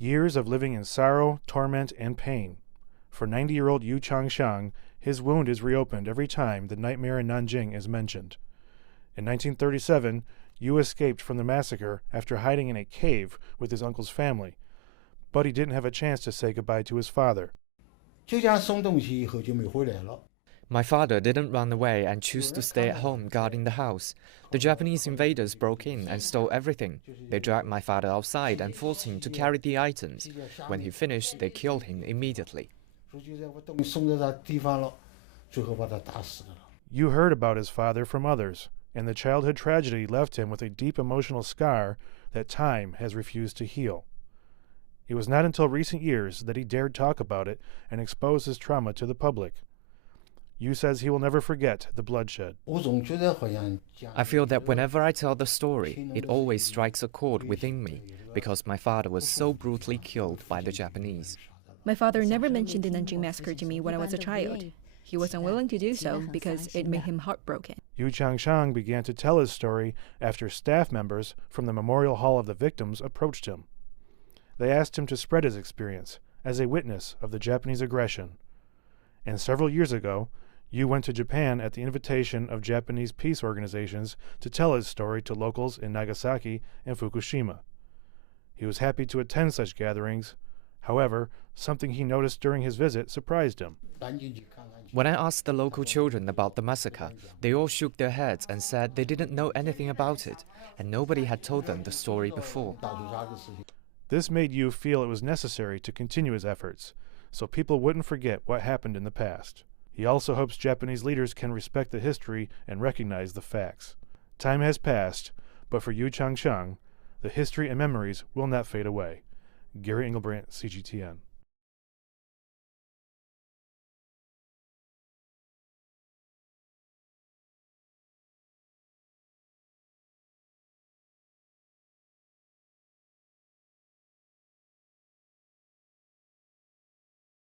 Years of living in sorrow, torment, and pain. For 90-year-old Yu Changxiang, his wound is reopened every time the nightmare in Nanjing is mentioned. In 1937, Yu escaped from the massacre after hiding in a cave with his uncle's family, but he didn't have a chance to say goodbye to his father. My father didn't run away and choose to stay at home guarding the house. The Japanese invaders broke in and stole everything. They dragged my father outside and forced him to carry the items. When he finished, they killed him immediately. Yu heard about his father from others, and the childhood tragedy left him with a deep emotional scar that time has refused to heal. It was not until recent years that he dared talk about it and expose his trauma to the public. Yu says he will never forget the bloodshed. I feel that whenever I tell the story, it always strikes a chord within me, because my father was so brutally killed by the Japanese. My father never mentioned the Nanjing Massacre to me when I was a child. He was unwilling to do so because it made him heartbroken. Yu Changxiang began to tell his story after staff members from the Memorial Hall of the Victims approached him. They asked him to spread his experience as a witness of the Japanese aggression. And several years ago, Yu went to Japan at the invitation of Japanese peace organizations to tell his story to locals in Nagasaki and Fukushima. He was happy to attend such gatherings. However, something he noticed during his visit surprised him. When I asked the local children about the massacre, they all shook their heads and said they didn't know anything about it, and nobody had told them the story before. This made Yu feel it was necessary to continue his efforts, so people wouldn't forget what happened in the past. He also hopes Japanese leaders can respect the history and recognize the facts. Time has passed, but for Yu Changxiang, the history and memories will not fade away. Gary Engelbrandt, CGTN.